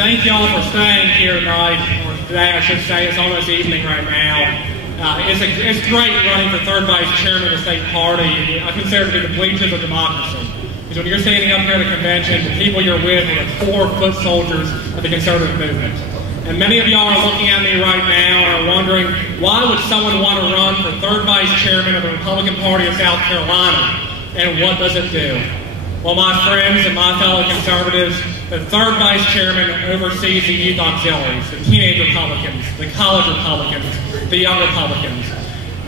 Thank y'all for staying here tonight, or today I should say. It's almost evening right now. It's great running for third vice chairman of the state party. I consider it to be the bleachers of democracy. Because when you're standing up here at a convention, the people you're with are the 4-foot soldiers of the conservative movement. And many of y'all are looking at me right now and are wondering, why would someone want to run for third vice chairman of the Republican Party of South Carolina? And what does it do? Well, my friends and my fellow conservatives, the third vice chairman oversees the youth auxiliaries, the teenage Republicans, the college Republicans, the young Republicans.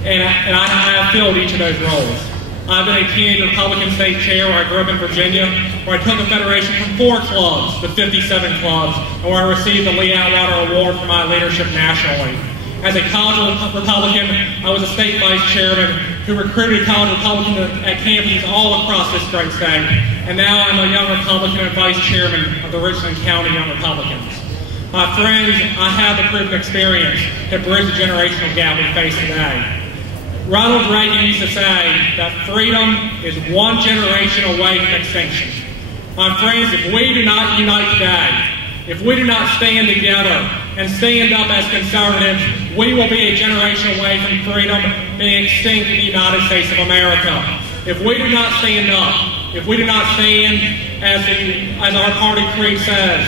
And I have filled each of those roles. I've been a teenage Republican state chair where I grew up in Virginia, where I took the Federation from 4 clubs to 57 clubs, and where I received the Lee Atwater Award for my leadership nationally. As a college Republican, I was a state vice chairman who recruited college Republicans at campuses all across this great state. And now I'm a young Republican and vice chairman of the Richland County Young Republicans. My friends, I have the proven experience to bridge the generational gap we face today. Ronald Reagan used to say that freedom is one generation away from extinction. My friends, if we do not unite today, if we do not stand together and stand up as conservatives, we will be a generation away from freedom being extinct in the United States of America. If we do not stand up, if we do not stand as our party creed says,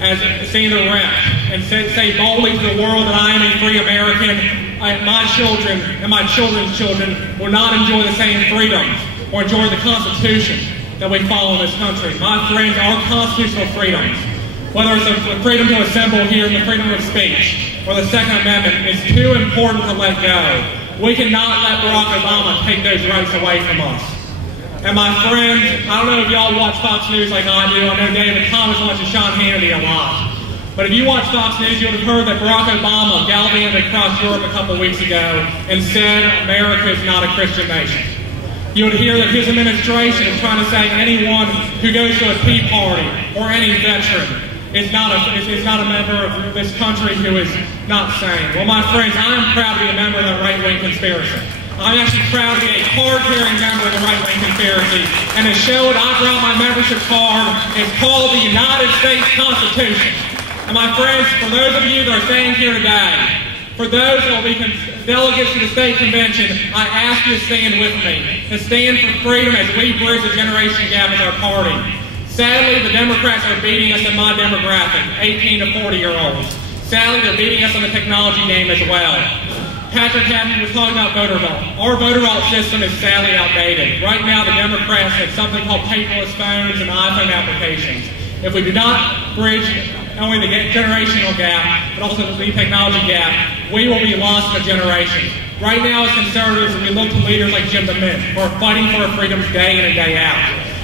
as stand erect and say boldly to the world that I am a free American, my children and my children's children will not enjoy the same freedoms or enjoy the Constitution that we follow in this country. My friends, our constitutional freedoms, whether it's the freedom to assemble here, the freedom of speech, or the Second Amendment, is too important to let go. We cannot let Barack Obama take those rights away from us. And my friends, I don't know if y'all watch Fox News like I do. I know David Thomas watches Sean Hannity a lot. But if you watch Fox News, you would have heard that Barack Obama gallivanted across Europe a couple weeks ago and said America is not a Christian nation. You would hear that his administration is trying to say anyone who goes to a Tea Party or any veteran is not a member of this country who is not sane. Well, my friends, I am proud to be a member of the right-wing conspiracy. I'm actually proud to be a card-carrying member of the right-wing conspiracy. And to show it, I brought my membership card. It's called the United States Constitution. And my friends, for those of you that are staying here today, for those that will be delegates to the state convention, I ask you to stand with me, to stand for freedom as we bridge the generation gap as our party. Sadly, the Democrats are beating us in my demographic, 18 to 40-year-olds. Sadly, they're beating us in the technology game as well. Patrick Hatton was talking about voter vote. Our voter vote system is sadly outdated. Right now, the Democrats have something called paperless phones and iPhone applications. If we do not bridge not only the generational gap, but also the technology gap, we will be lost in a generation. Right now, as conservatives, we look to leaders like Jim DeMint, who are fighting for our freedoms day in and day out.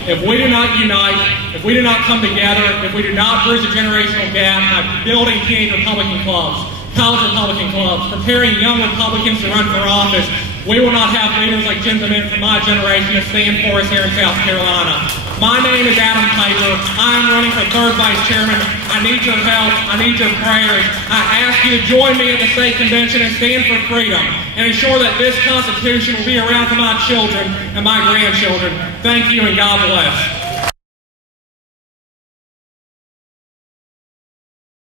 If we do not unite, if we do not come together, if we do not bridge the generational gap by building teenage Republican clubs, college Republican clubs, preparing young Republicans to run for office, we will not have leaders like Jim DeMint from my generation to stand for us here in South Carolina. My name is Adam Piper. I am running for third vice chairman. I need your help. I need your prayers. I ask you to join me at the state convention and stand for freedom and ensure that this Constitution will be around for my children and my grandchildren. Thank you and God bless.